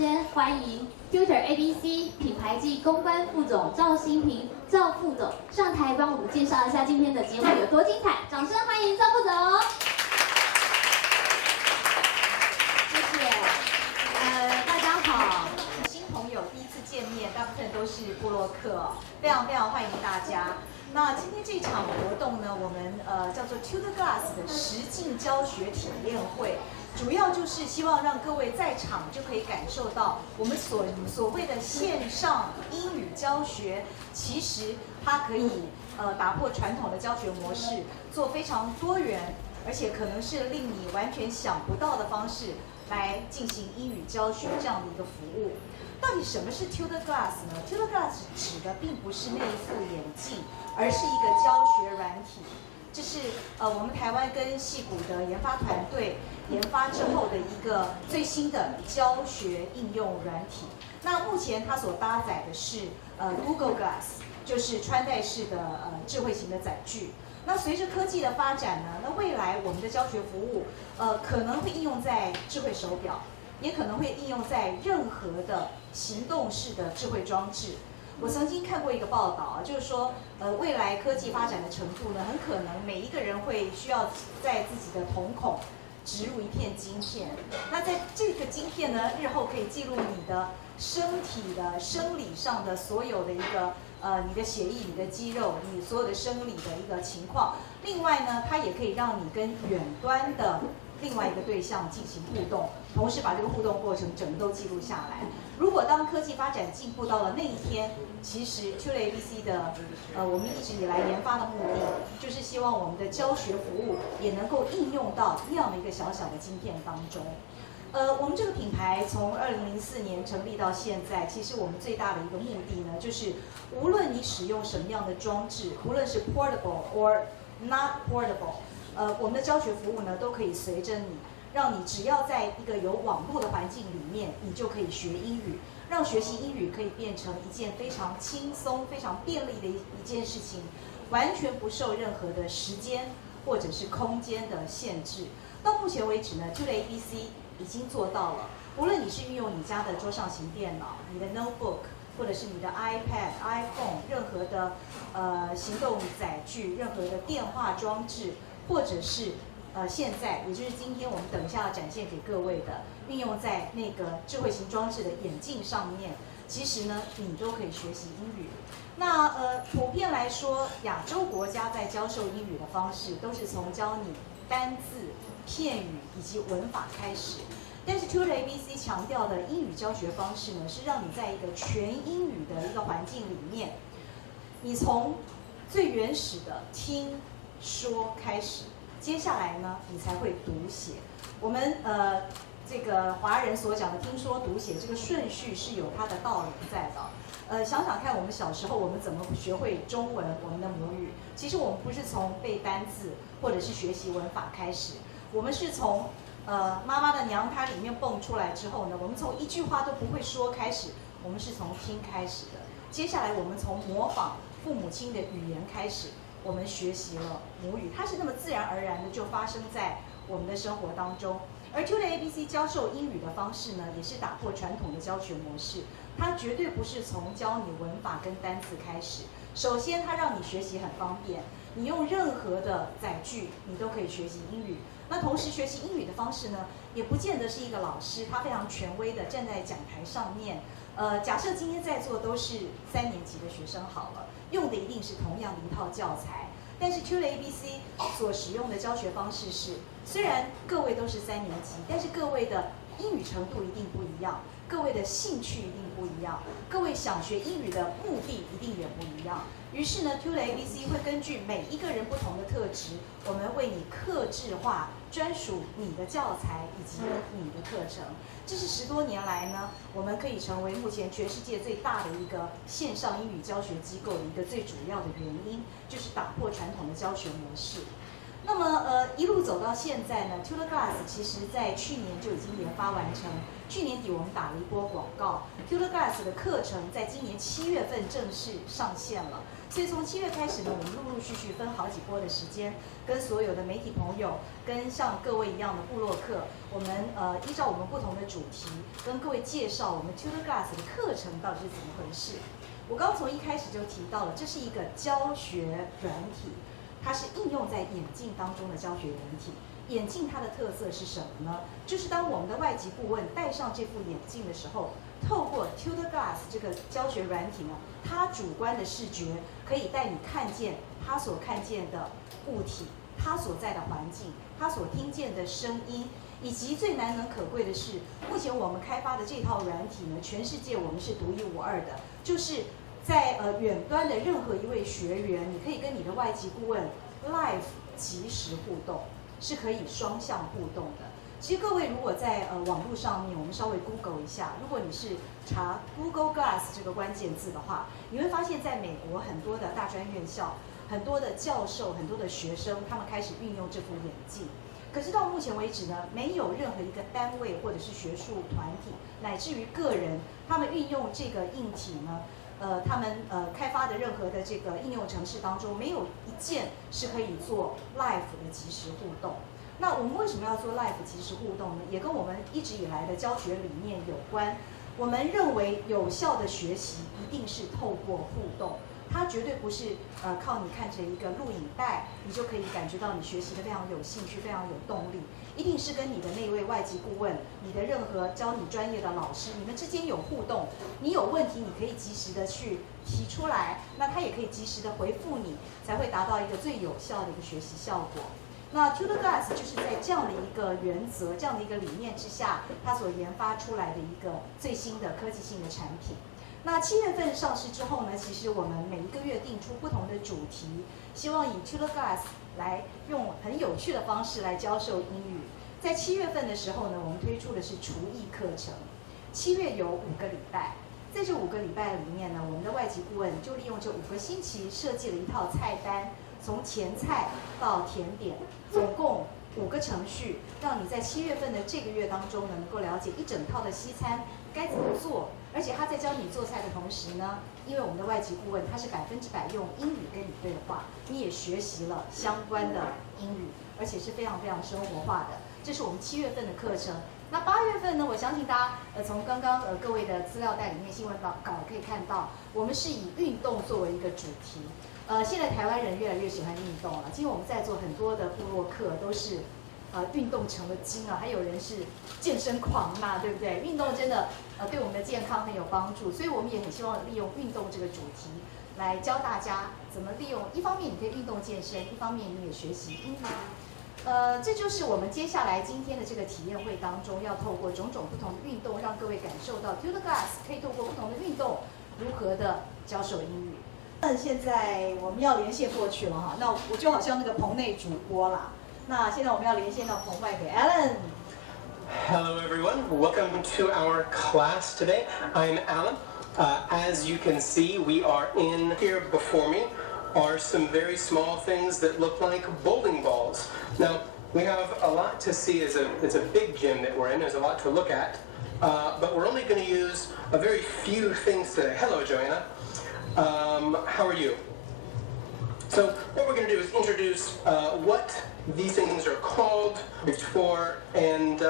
先欢迎 TutorABC 品牌暨公关副总赵心屏赵副总上台帮我们介绍一下今天的节目有多精彩，掌声欢迎赵副总。谢谢。大家好，新朋友第一次见面，大部分都是部落客，非常欢迎大家。那今天这场活动呢，我们叫做 TutorGlass 的实境教学体验会。主要就是希望让各位在场就可以感受到我们所谓的线上英语教学，其实它可以打破传统的教学模式，做非常多元，而且可能是令你完全想不到的方式来进行英语教学这样的一个服务。到底什么是 TutorGlass 呢？ TutorGlass 指的并不是那一副眼镜，而是一个教学软体。这是我们台湾跟矽谷的研发团队研发之后的一个最新的教学应用软体。那目前它所搭载的是Google Glass， 就是穿戴式的智慧型的载具。那随着科技的发展呢，那未来我们的教学服务可能会应用在智慧手表，也可能会应用在任何的行动式的智慧装置。我曾经看过一个报道，就是说，未来科技发展的程度呢，很可能每一个人会需要在自己的瞳孔植入一片晶片。那在这个晶片呢，日后可以记录你的身体的生理上的所有的一个你的血液、你的肌肉、你所有的生理的一个情况。另外呢，它也可以让你跟远端的另外一个对象进行互动，同时把这个互动过程整个都记录下来。如果当科技发展进步到了那一天，其实 TutorABC 的我们一直以来研发的目的，就是希望我们的教学服务也能够应用到那样的一个小小的晶片当中。我们这个品牌从2004年成立到现在，其实我们最大的一个目的呢，就是无论你使用什么样的装置，无论是 portable or not portable，我们的教学服务呢都可以随着你，让你只要在一个有网络的环境里面，你就可以学英语，让学习英语可以变成一件非常轻松、非常便利的一件事情，完全不受任何的时间或者是空间的限制。到目前为止呢 ，TutorABC 已经做到了。无论你是运用你家的桌上型电脑、你的 notebook， 或者是你的 iPad、iPhone， 任何的行动载具、任何的电话装置，或者是现在，也就是今天我们等一下要展现给各位的，运用在那个智慧型装置的眼镜上面，其实呢，你都可以学习英语。那普遍来说，亚洲国家在教授英语的方式，都是从教你单字、片语以及文法开始。但是 TutorABC 强调的英语教学方式呢，是让你在一个全英语的一个环境里面，你从最原始的听说开始，接下来呢，你才会读写。我们这个华人所讲的听说读写这个顺序是有它的道理在的。想想看，我们小时候我们怎么学会中文，我们的母语？其实我们不是从背单字或者是学习文法开始，我们是从妈妈的娘胎里面蹦出来之后呢，我们从一句话都不会说开始，我们是从听开始的。接下来我们从模仿父母亲的语言开始，我们学习了母语，它是那么自然而然的就发生在我们的生活当中。而 TutorABC 教授英语的方式呢，也是打破传统的教学模式，它绝对不是从教你文法跟单词开始。首先，它让你学习很方便，你用任何的载具，你都可以学习英语。那同时学习英语的方式呢，也不见得是一个老师他非常权威的站在讲台上面。假设今天在座都是3年级的学生好了，用的一定是同样的一套教材。但是 TutorABC 所使用的教学方式是，虽然各位都是3年级，但是各位的英语程度一定不一样，各位的兴趣一定不一样，各位想学英语的目的一定也不一样。于是呢 ，TutorABC 会根据每一个人不同的特质，我们为你客制化专属你的教材以及你的课程。这是10多年来呢，我们可以成为目前全世界最大的一个线上英语教学机构的一个最主要的原因，就是打破传统的教学模式。那么一路走到现在呢 ，TutorGlass 其实在去年就已经研发完成去年底我们打了一波广告 ，TutorGlass 的课程在今年7月份正式上线了。所以从7月开始呢，我们陆陆续续分好几波的时间，跟所有的媒体朋友，跟像各位一样的部落客，我们依照我们不同的主题，跟各位介绍我们 TutorGlass 的课程到底是怎么回事。我刚从一开始就提到了，这是一个教学软体，它是应用在眼镜当中的教学软体。眼镜它的特色是什么呢？就是当我们的外籍顾问戴上这副眼镜的时候，透过 TutorGlass 这个教学软体呢，它主观的视觉可以带你看见他所看见的物体，他所在的环境，他所听见的声音，以及最难能可贵的是，目前我们开发的这套软体呢，全世界我们是独一无二的，就是在远端的任何一位学员，你可以跟你的外籍顾问 live 即时互动，是可以双向互动的。其实各位如果在网络上面，我们稍微 Google 一下，如果你是查 Google Glass 这个关键字的话，你会发现在美国很多的大专院校、很多的教授、很多的学生，他们开始运用这副眼镜。可是到目前为止呢，没有任何一个单位或者是学术团体，乃至于个人，他们运用这个硬体呢，他们开发的任何的这个应用程式当中，没有一件是可以做 live 的即时互动。那我们为什么要做 live 即时互动呢？也跟我们一直以来的教学理念有关。我们认为有效的学习一定是透过互动，它绝对不是靠你看着一个录影带，你就可以感觉到你学习的非常有兴趣、非常有动力。一定是跟你的那位外籍顾问、你的任何教你专业的老师，你们之间有互动。你有问题，你可以及时的去提出来，那他也可以及时的回复你，才会达到一个最有效的一个学习效果。那 TutorGlass 就是在这样的一个原则、这样的一个理念之下，它所研发出来的一个最新的科技性的产品。那7月份上市之后呢，其实我们每一个月定出不同的主题，希望以 TutorGlass 来用很有趣的方式来教授英语。在7月份的时候呢，我们推出的是厨艺课程。7月有5个礼拜，在这5个礼拜里面呢，我们的外籍顾问就利用这5个星期设计了一套菜单，从前菜到甜点，总共5个程序，让你在7月份的这个月当中呢，能够了解一整套的西餐该怎么做。而且他在教你做菜的同时呢，因为我们的外籍顾问他是100%用英语跟你对话，你也学习了相关的英语，而且是非常非常生活化的。这是我们7月份的课程。那8月份呢，我相信大家从刚刚各位的资料袋里面新闻稿可以看到，我们是以运动作为一个主题。现在台湾人越来越喜欢运动了。今天我们在座很多的部落客都是运动成了精啊，还有人是健身狂嘛，对不对？运动真的对我们的健康很有帮助，所以我们也很希望利用运动这个主题来教大家怎么利用。一方面你可以运动健身，一方面你也学习英语。这就是我们接下来今天的这个体验会当中，要透过种种不同的运动，让各位感受到 TutorGlass 可以透过不同的运动如何的教授英语。那现在我们要连线过去了哈，那我就好像那个棚内主播啦。那现在我们要连线到棚外给 Alan。Hello everyone, welcome to our class today. I'm Alan. As you can see, we are in here before me are some very small things that look like bowling balls. Now, we have a lot to see. It's a big gym that we're in. There's a lot to look at. But we're only going to use a very few things today. Hello, Joanna. How are you? So what we're going to do is introduce what these things are called, for, and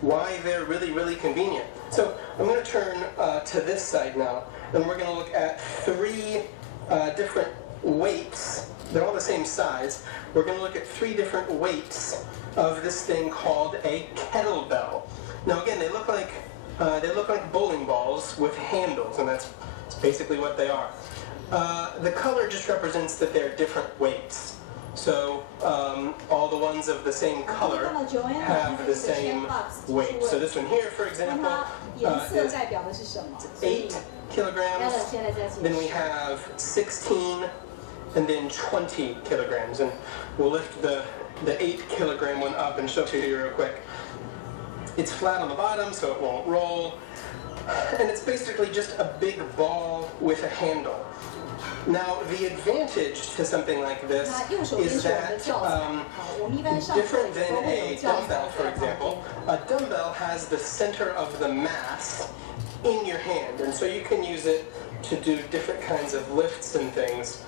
why they're really, really convenient. So I'm going to turn to this side now, and we're going to look at 3 different weights. They're all the same size. We're going to look at 3 different weights of this thing called a kettlebell. Now again, they look like bowling balls with handles, and that's basically what they are. The color just represents that they're different weights. So all the ones of the same color have the same weight. So this one here, for example, is 8 kilograms. Then we have 16, and then 20 kilograms. And we'll lift the 8 kilogram one up and show it to you real quick. It's flat on the bottom, so it won't roll. And it's basically just a big ball with a handle. Now, the advantage to something like this 那右手边 is 是我们的 that 教材。好，我们一般上课 different 都 than 会 a 有教材 dumbbell, for 在旁边。 example, a dumbbell has the center of the mass in your hand, and so you can use it to do different kinds of lifts and things,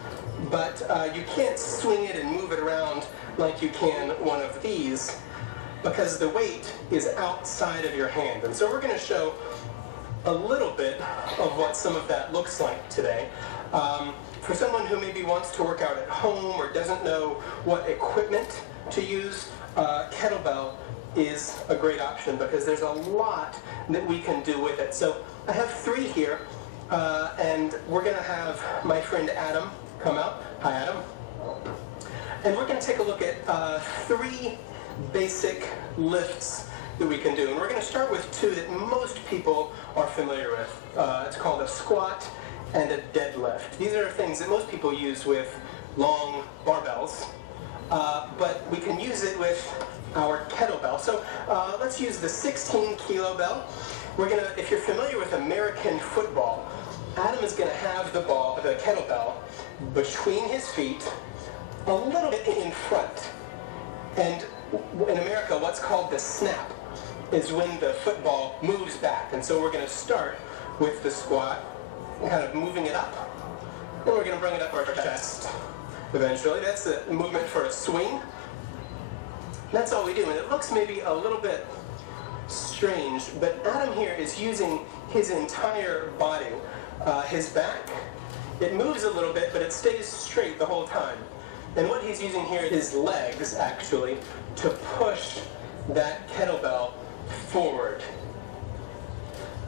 but you can't swing it and move it around like you can one of these because the weight is outside of your hand. And so we're going to show a little bit of what some of that looks like today. For someone who maybe wants to work out at home or doesn't know what equipment to use, kettlebell is a great option because there's a lot that we can do with it. So I have 3 here, and we're going to have my friend Adam come out. Hi, Adam. And we're going to take a look at 3 basic lifts that we can do. And we're going to start with 2 that most people are familiar with. It's called a squat and a deadlift. These are things that most people use with long barbells, but we can use it with our kettlebell. So let's use the 16 kilo bell. We're going to, if you're familiar with American football, Adam is going to have the kettlebell between his feet, a little bit in front. And in America, what's called the snap is when the football moves back. And so we're going to start with the squat, kind of moving it up. Then we're going to bring it up our chest eventually. That's the movement for a swing. That's all we do. And it looks maybe a little bit strange, but Adam here is using his entire body. His back, it moves a little bit, but it stays straight the whole time. And what he's using here is his legs, actually, to push that kettlebell forward.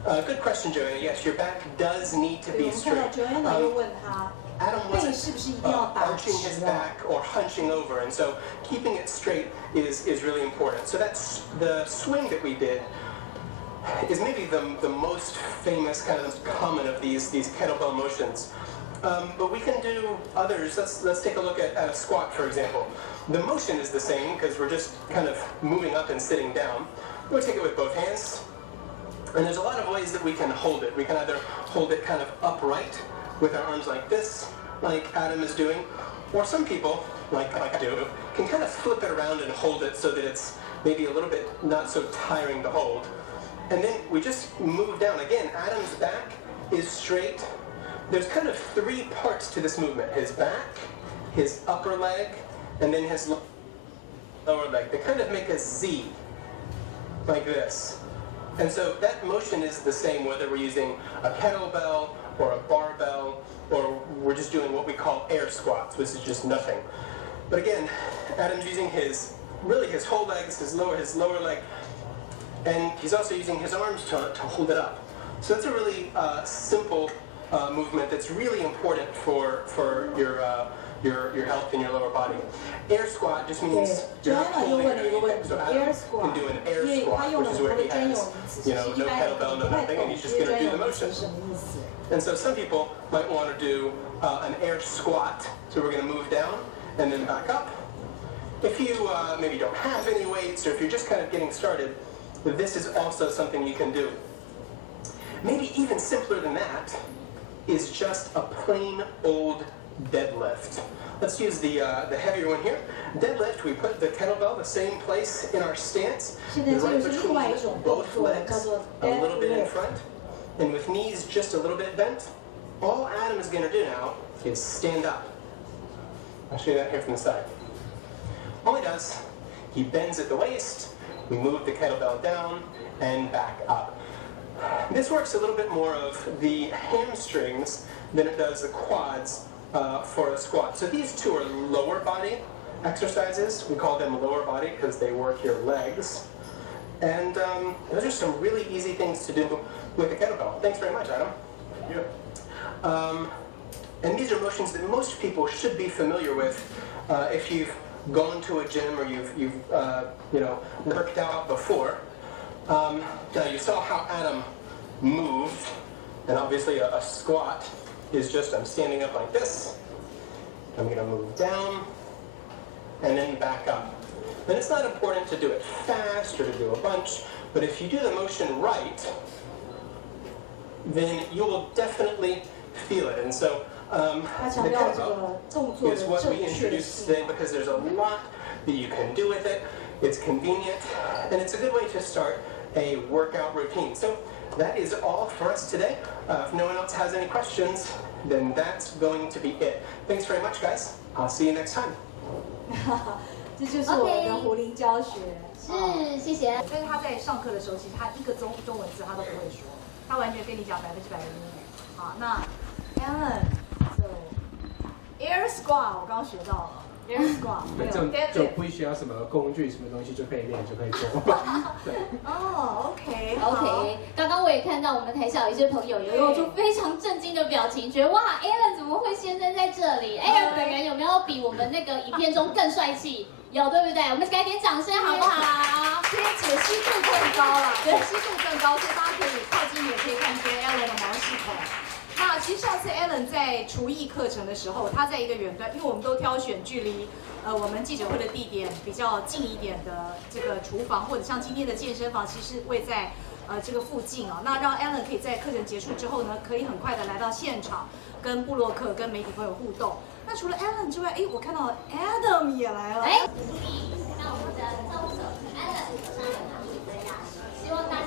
Good question, Joanna. Yes, your back does need to 对， be 我们看到 straight. Joanna 又问他， Adam 背 wasn't 是不是一定要打直 arching his 啊？ back or hunching over, and so keeping it straight is really important. So that's the swing that we did is maybe the most famous, kind of common of these kettlebell motions. But we can do others. Let's take a look at a squat, for example. The motion is the same because we're just kind of moving up and sitting down. We'll take it with both hands. And there's a lot of ways that we can hold it. We can either hold it kind of upright with our arms like this, like Adam is doing, or some people, like I do, can kind of flip it around and hold it so that it's maybe a little bit not so tiring to hold. And then we just move down. Again, Adam's back is straight. There's kind of 3 parts to this movement. His back, his upper leg, and then his lower leg. They kind of make a Z, like this. And so that motion is the same whether we're using a kettlebell or a barbell, or we're just doing what we call air squats, which is just nothing. But again, Adam's using his whole legs, his lower leg, and he's also using his arms to hold it up. So that's a really simple movement that's really important for your health in your lower body. Air squat just means you're not Joanna 又 holding 问了一个问 anything. 题 So ，air Adam squat， can do an 因 air 为他 squat, 用 which 了 is 他 where 的 he 专有 has, 名词， you 其 know, 实一 no 般人 kettlebell, 不 no 太 nothing, 懂 and he's 这 just 些 going to 专 do 有 the 名 motion. 词是什么意思。 And so some people might want to do an air squat. So we're going to move down and then back up. If you maybe don't have any weights, or if you're just kind of getting started, this is also something you can do. Maybe even simpler than that is just a plain old deadlift. Let's use the heavier one here. Deadlift, we put the kettlebell the same place in our stance, 现在这 right 个是另外一种 between 动 both 作，叫 legs, 做 a little bit in deadlift。 front, and with knees just a little bit bent. All Adam is going to do now is stand up. I'll show you that here from the side. All he does, he bends at the waist, we move the kettlebell down and back up. This works a little bit more of the hamstrings than it does the quads for a squat. So these 2 are lower body exercises. We call them lower body because they work your legs. And those are some really easy things to do with a kettlebell. Thanks very much, Adam. And these are motions that most people should be familiar with if you've gone to a gym or you've you know, worked out before. Now you saw how Adam moved, and obviously a squat is just I'm standing up like this. I'm going to move down and then back up. And it's not important to do it fast or to do a bunch, but if you do the motion right, then you will definitely feel it. And so 他强 the 调这 kettlebell 个动作的 is what we 正确 introduced 性。 today because there's a lot that you can do with it. It's convenient, and it's a good way to start a workout routine. So that is all for us today. If no one else has any questions, then that's going to be it. Thanks very much, guys. I'll see you next time. 这就是我们的狐狸教学。是，谢谢。所以他在上课的时候，其实他一个中文字他都不会说，他完全跟你讲100%的英语。好，那 Alan，so air squat 我刚刚学到了 air squat， 对，这样就不需要什么工具、什么东西就可以练，就可以做。对。哦 ，OK， OK， 刚刚我也看到我们台下有一些朋友有露出非常震惊的表情，觉得哇 ，Alan 怎么会现身在这里 ？Alan 本人有没有比我们那个影片中更帅气？有，对不对？我们给他点掌声好不好？今天解析度更高了，解析度更高，所以大家可以靠近也可以看见 Alan 的毛细孔。那其实上次 Alan 在厨艺课程的时候，他在一个远端，因为我们都挑选距离我们记者会的地点比较近一点的这个厨房，或者像今天的健身房，其实位在这个附近啊。那让 Alan 可以在课程结束之后呢，可以很快的来到现场，跟部落客、跟媒体朋友互动。那除了 Alan 之外，我看到 Adam 也来了。那我们的招手 Alan 手上有拿出一杯大喜，希望大家。